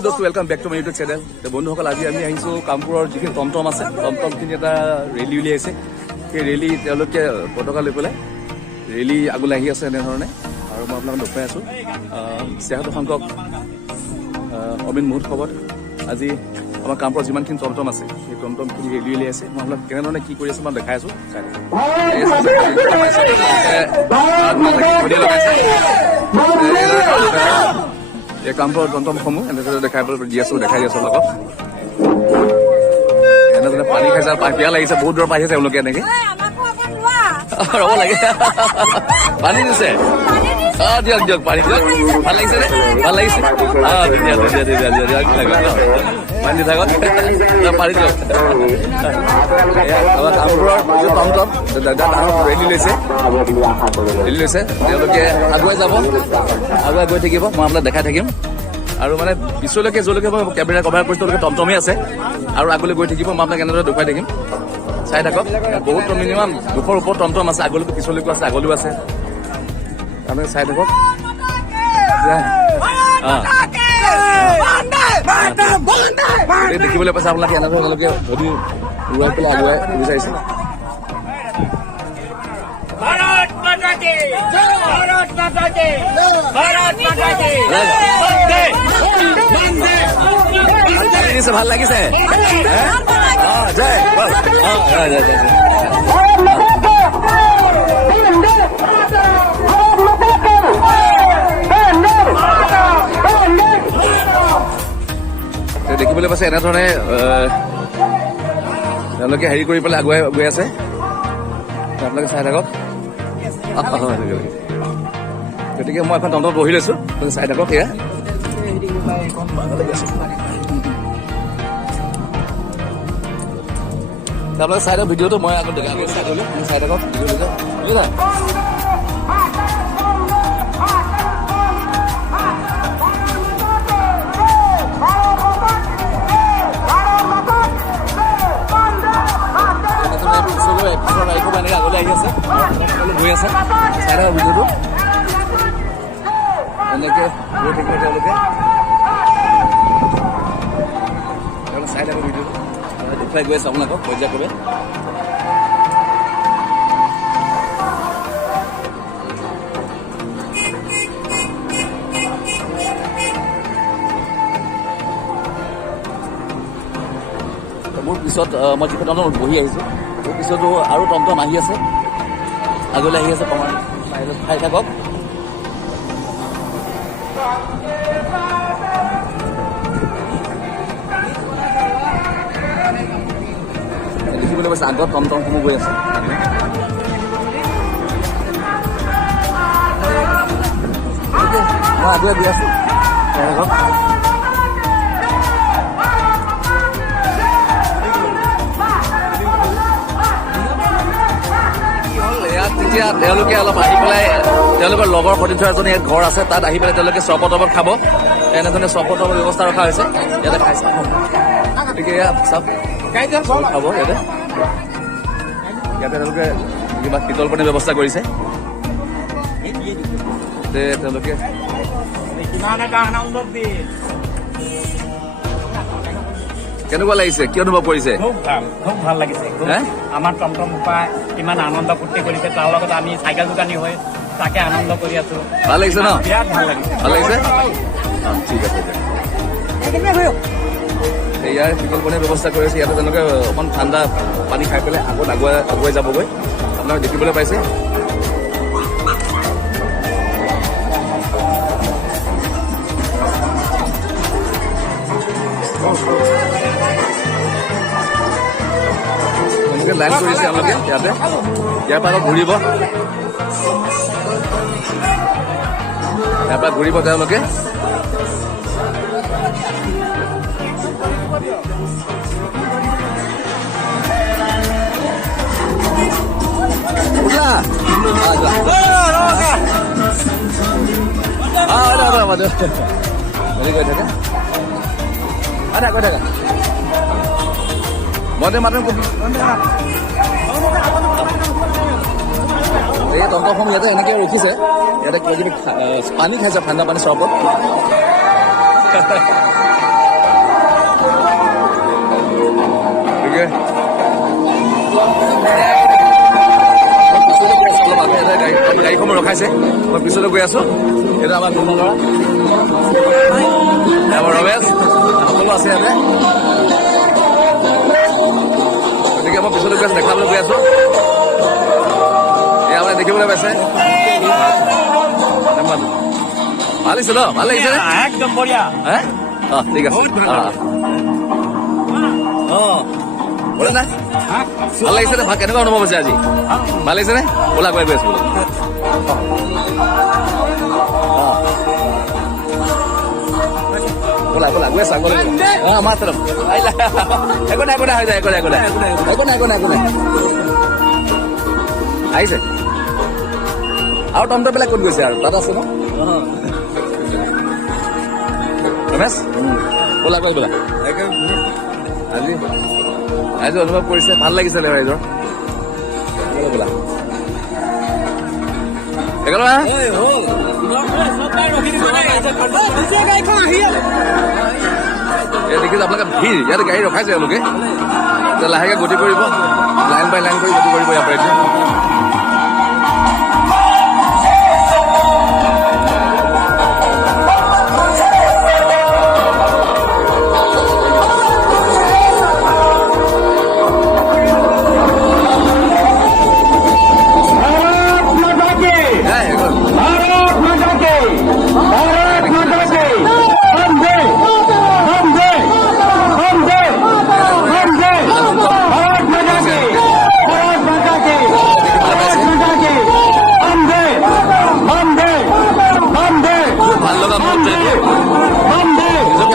Hello' দোস্ত, welcome back to my YouTube channel. বন্ধুসকল, আজি আমি আহিছোঁ কামপুৰৰ যিখিনি টমটম আছে, টমটমখিনি এটা ৰেলী উলিয়াইছে। সেই ৰেলী তেওঁলোকে পতাকা লৈ পেলাই ৰেলী আগলৈ আহি আছে এনেধৰণে। আৰু মই আপোনালোকক দেখুৱাই আছোঁ ৭৬ সংখ্যক অমিন মহোৎসৱত আজি আমাৰ কামপুৰৰ যিমানখিনি টমটম আছে সেই টমটমখিনি ৰেলী উলিয়াইছে। মই আপোনাক কেনেধৰণে কি কৰি আছোঁ মই দেখাই আছোঁ। এই কামপুৰৰ টমটমসমূহ এনেদৰে দেখাই দি আছোঁ লগত এনেদৰে পানী খাইছে, পিয়াহ লাগিছে, বহুত দূৰৰ পাইছে তেওঁলোকে এনেকে ৰ'ব লাগে। পানী দিছে, দিয়ক দিয়ক, পানী দিয়ক। ভাল লাগিছে নে? ভাল লাগিছে। পানী দি থাকক, পানী দিয়ক। আমাৰ কামপুৰৰ টমটম ৰেলী লৈছে, তেওঁলোকে আগুৱাই যাব, আগুৱাই গৈ থাকিব। মই আপোনাক দেখাই থাকিম। আৰু মানে পিছলৈকে য'লৈকে মই কেমেৰা কভাৰ কৰিছোঁ তেওঁলোকে টমটমেই আছে আৰু আগলৈ গৈ থাকিব। মই আপোনাক এনেদৰে দেখুৱাই থাকিম, চাই থাকক। বহুত মিনিমাম ২০০ৰ ওপৰত টমটম আছে, আগলৈকে পিছলৈকো আছে, আগলৈও আছে। আপোনালোকে চাই থাকক। দেখিবলৈ পাইছে আপোনালোকে এনেদৰে তেওঁলোকে ভৰি উৰুৱাই পেলাই আগুৱাই বিচাৰিছে। ভাল লাগিছে। দেখিবলৈ পাইছে এনেধৰণে তেওঁলোকে হেৰি কৰি পেলাই আগুৱাই গৈ আছে। আপোনালোকে চাই থাকক। গতিকে মই এখন টমটম বহি লৈছোঁ, চাই থাকক। সেয়া আপোনালোকে চাই থাকক ভিডিঅ'টো। মই আগত চাই দিলোঁ, চাই থাকক ভিডিঅ'টো। বুজিছা? এনেকৈ আগলৈ আহি আছে, গৈ আছে। চাই থাকক ভিডিঅ'টো। এনেকৈ গৈ থাকিব তেওঁলোকে। চাই থাকক ভিডিঅ'টো, দেখুৱাই গৈ আছে আপোনালোকক পৰ্যায়ক্ৰমে। মোৰ পিছত মই যিখন টমটমত বহি আহিছোঁ, মোৰ পিছতো আৰু টমটম আহি আছে, আগলৈ আহি আছে। চাই থাকক। দেখিবলৈ পাইছে আগত টমটমসমূহ গৈ আছে। মই আগুৱাই গৈ আছোঁ। তেতিয়া তেওঁলোকে অলপ আহি পেলাই তেওঁলোকৰ লগৰ সতীৰ্থ এজনী ঘৰ আছে, তাত আহি পেলাই তেওঁলোকে চৰবত খাব। এনেধৰণে চৰবতৰ ব্যৱস্থা ৰখা হৈছে। ইয়াতে খাইছে, গতিকে এয়া চাওক খাব। ইয়াতে তেওঁলোকে কিবা শীতল পানীৰ ব্যৱস্থা কৰিছে। তেওঁলোকে কেনেকুৱা লাগিছে? কি অনুভৱ কৰিছে? খুব ভাল লাগিছে। আমাৰ টমটম পৰা কিমান আনন্দ ফূৰ্তি কৰিছে, তাৰ লগত আমি চাইকেল দোকানী হৈ তাকে আনন্দ কৰি আছো। ভাল লাগিছে ন? বিৰাট ভাল লাগিছে। ভাল লাগিছে। ঠিক আছে। ইয়াৰ শীতল পানীৰ ব্যৱস্থা কৰিছে। ইয়াতে তেওঁলোকে অকণ ঠাণ্ডা পানী খাই পেলাই আগত আগুৱাই যাবগৈ। আপোনালোকে দেখিবলৈ পাইছে। লাইন কৰিছে তেওঁলোকে ইয়াতে। ইয়াৰ পৰা ঘূৰিব, তেওঁলোকে। এই টমটমসমূহ ইয়াতে এনেকৈ ৰখিছে, ইয়াতে কিবা কিবি পানী খাইছে, ঠাণ্ডা পানী চৰবত। গতিকে গাড়ীসমূহ ৰখাইছে মই পিছলৈ গৈ আছো এইটো আমাৰ দুটা ল'ৰা আমাৰ ৰমেশ সকলো আছে ইয়াতে গতিকে মই পিছলৈ গৈ আছো দেখাবলৈ গৈ আছো এয়া মানে দেখিবলৈ পাইছে ভাল লাগিছে ন ভাল লাগিছে একদম বঢ়িয়া হে অঁ ঠিক আছে অঁ বলে নাই ভাল লাগিছে নে কেনেকুৱা অনুভৱ হৈছে আজি ভাল লাগিছে নে ব'লা গৈ আছো ব'লা ব'লা গৈ আছো আগলৈ আমাৰ তৰফ একো নাই হৈ যায় একো নাই আহিছে আৰু টমটমবিলাক ক'ত গৈছে আৰু তাত আছে ন ৰমেশ ব'লা গৈ ব'লা আজি আজি অনুভৱ কৰিছে ভাল লাগিছে ৰাইজৰ ব'লা দেখিছে আপোনালোকে ভিৰ ইয়াতে গাড়ী ৰখাইছে তেওঁলোকে লাহেকে গতি কৰিব লাইন বাই লাইন কৰি গতি কৰিব ইয়াৰ পৰা এতিয়া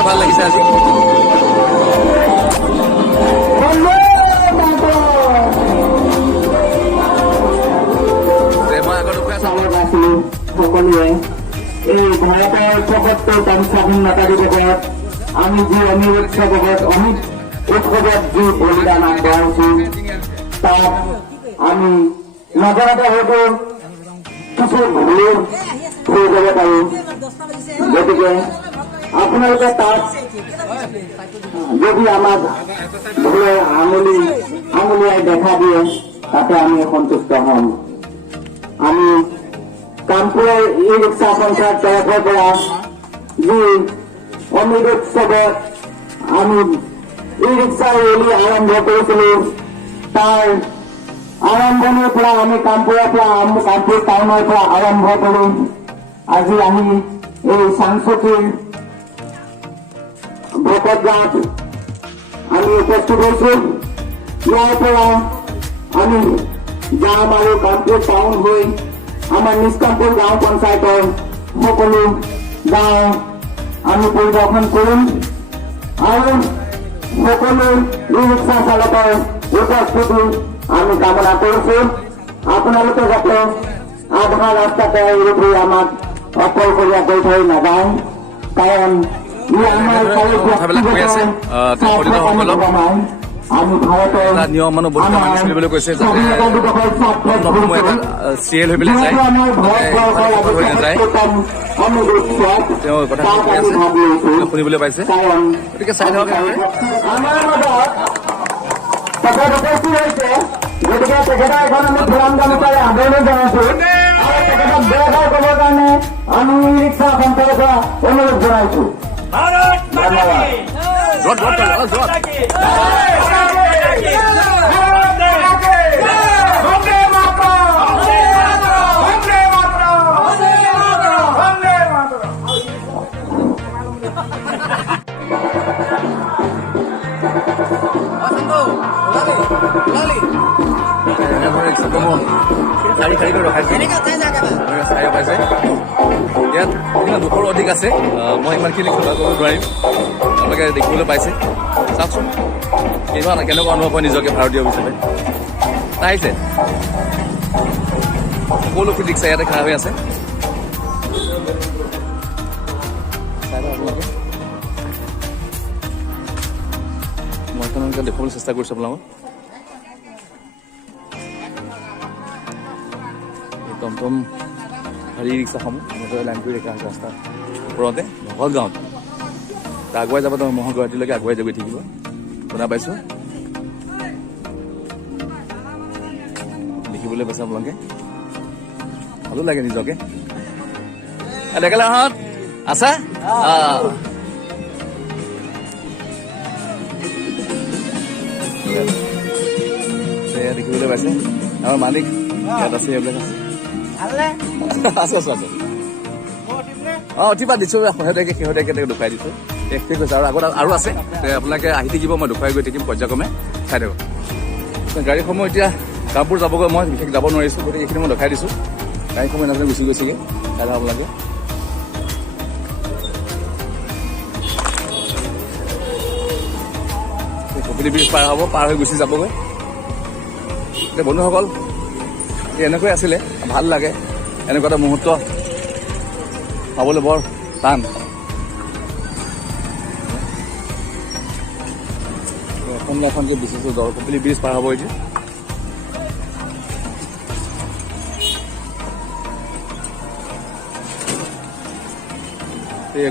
ভাল লাগিছে আজি মই আগত সকলোৱে এই ভাৰতৰ ৭৫তম দিৱসত আমি যি অমৃত উৎসৱত যি বলিদান আগবঢ়াইছো তাত আমি নজনাতে হয়তো কিছু ভুল হৈ যাব পাৰোঁ গতিকে আপোনালোকে তাত যদি আমাক ভুলে আঙুলিয়াই দেখা দিয়ে তাতে আমি সন্তুষ্ট হ'ম আমি কামপুৰৰ ই ৰিক্সা পঞ্চায়ত তৰফৰ পৰা যি অমৃত উৎসৱত আমি ই ৰিক্সা ৰেলী আৰম্ভ কৰিছিলো তাৰ আৰম্ভণিৰ পৰা আমি কামপুৰ টাউনৰ পৰা আৰম্ভ কৰি আজি আমি এই চাংচুকীৰ ভকত গাঁৱত আমি উপস্থিত হৈছো ইয়াৰ পৰা আমি যাম আৰু কামপুৰ টাউন হৈ আমাৰ নিষ্কামপুৰ গাঁও পঞ্চায়তৰ সকলো গাঁও আমি পৰিদৰ্শন কৰিম আৰু সকলো ই ৰিক্সা চালকৰ উপস্থিতি আমি কামনা কৰিছো আপোনালোকে যাতে আধা ৰাস্তাতে এৰি আমাক অকলশৰীয়া কৰি থৈ নাযায় কাৰণ কথাবিলাক কৈ আছে পৰ্যটকসকলক এটা নিয়ম মানি চলিবলৈ কৈছে যাতে টমটমসমূহ এটা চিৰিয়েল হৈ পেলাই যায় হৈ নাযায় তেওঁ কথাটো কৈ আছে শুনিবলৈ পাইছে গতিকে চাই থাকক গতিকে তেখেতৰ এখন আমি ফুৰাম গামোচাৰে আদৰণি জনাইছো আৰু তেখেতক ব্যৱসায় কৰিবৰ কাৰণে আমি ই ৰিক্সা সঞ্চাৰৰ পৰা অনুৰোধ জনাইছো ইয়াত দুশৰ অধিক আছে মই ইমানখিনি খোলা কৰিব নোৱাৰিম আপোনালোকে দেখিবলৈ পাইছে চাওকচোন কেনেকুৱা অনুভৱ হয় নিজকে ভাৰতীয় হিচাপে আহিছে সকলো ৰিক্সা ইয়াতে খাৰা হৈ আছে মই দেখুৱাবলৈ চেষ্টা কৰিছোঁ আপোনালোকক টমটম ভাৰী ৰিক্সাসমূহ এনেদৰে লাইন কৰি ৰখা হৈছে ৰাস্তাৰ ওপৰতে ভকত গাঁৱত আগুৱাই যাব মহাগুৱাহাটীলৈকে আগুৱাই গৈ থাকিব শুনা পাইছোঁ দেখিবলৈ পাইছে আপোনালোকে ভালো লাগে নিজকে ডেকালাহত আছা দেখিবলৈ পাইছে আমাৰ মালিক ইয়াত আছে এইবিলাক আছে আছে আছে অতিপা দিছো শেহতীয়াকে দেখুৱাই দিছো শেষ কৈছে আৰু আগত আৰু আছে আপোনালোকে আহি থাকিব মই দেখুৱাই গৈ থাকিম পৰ্যায়ক্ৰমে চাই থাকক গাড়ীসমূহ এতিয়া কামপুৰ যাবগৈ মই বিশেষ যাব নোৱাৰিছোঁ গতিকে এইখিনি মই দেখাই দিছোঁ গাড়ীসমূহ এনেদৰে গুচি গৈছেগৈ চাই থাকক আপোনালোকে কপিলি ব্ৰিজ পাৰ হ'ব পাৰ হৈ গুচি যাবগৈ এতিয়া বন্ধুসকল এনেকৈ আছিলে ভাল লাগে এনেকুৱা এটা মুহূৰ্ত পাবলৈ বৰ টান এখনকৈ বিচিছোঁ দৰ কপিলি ব্ৰিজ পাৰ হ'ব এতিয়া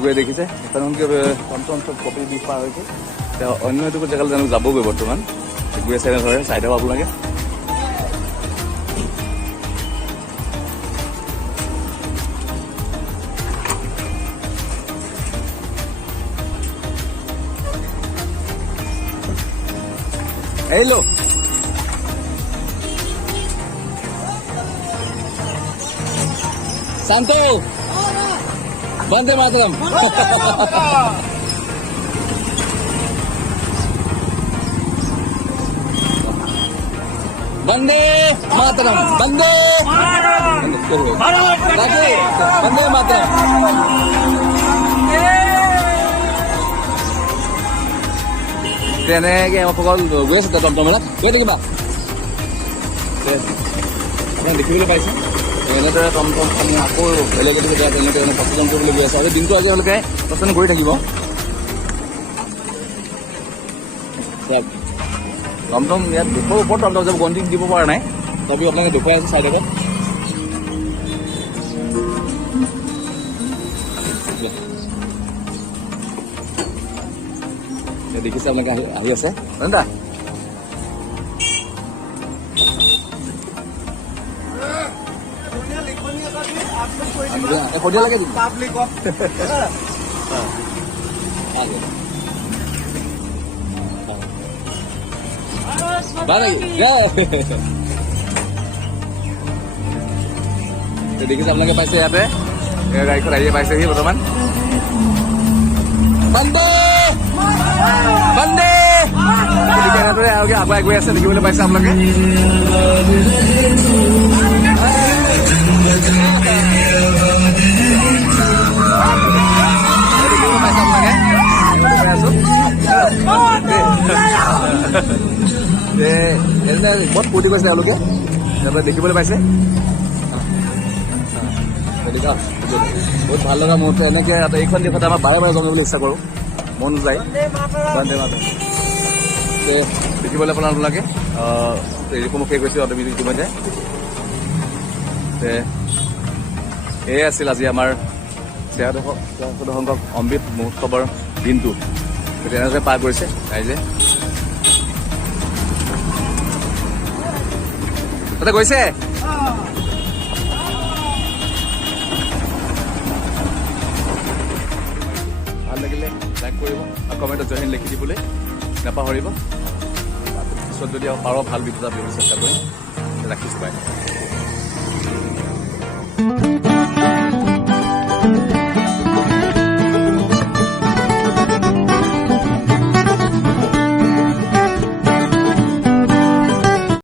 গৈ দেখিছে এখনকৈ টমটম চব কপিলি ব্ৰিজ পাৰ হৈছে এতিয়া অন্য এটুকুৰ জেগালৈ জানো যাবগৈ বৰ্তমান গৈ আছে এনেদৰে চাই থাকক আপোনালোকে Hello. Santo. Bande Mataram. Bande Mataram. Bande. Lagi. Bande Mataram. তেনেকৈ আমাক গৈ আছে টমটমবিলাক গৈ থাকিবা আপুনি দেখিবলৈ পাইছে এনেদৰে টমটম আকৌ বেলেগ এটুকুৰ জেগাত তেনেকৈ প্ৰচলন কৰিবলৈ গৈ আছে আৰু দিনটো আজি তেওঁলোকে প্ৰচলন কৰি থাকিব টমটম ইয়াত 200ৰ ওপৰত টমটম যাব গন্তি দিব পৰা নাই তথাপিও আপোনালোকে দেখুৱাই আছে চাইডত দেখিছে আপোনালোকে আহি আছে দাদা সদিয়া লাগে নেকি দেখিছে আপোনালোকে পাইছে ইয়াতে গাড়ীখন আহিয়ে পাইছেহি বৰ্তমান বন্দে বন্দে এনেদৰে আগুৱাই গৈ আছে দেখিবলৈ পাইছে আপোনালোকে বহুত ফূৰ্তি কৰিছে তেওঁলোকে দেখিবলৈ পাইছে বহুত ভাল লগা মুহূৰ্ত এনেকে এইখন দেশত আমাৰ বাৰে বাৰে জনাবলৈ ইচ্ছা কৰোঁ মন যায় দেখিবলৈ আপোনালোকে এইসমূহ শেষ হৈছে অট'মেটিক ইতিমধ্যে এয়াই আছিল আজি আমাৰ ৭৬ সংখ্যক অমৃত মহোৎসৱৰ দিনটো তেনেদৰে পাৰ কৰিছে ৰাইজে তাতে গৈছে ভাল লাগিলে লাইক কৰিব আৰু কমেণ্টত জয় হিন্দ লিখি দিবলৈ নাপাহৰিব পিছত যদি পাৰ ভাল ভিডিঅ' এটা দিবলৈ চেষ্টা কৰিম ৰাখিছোঁ বাই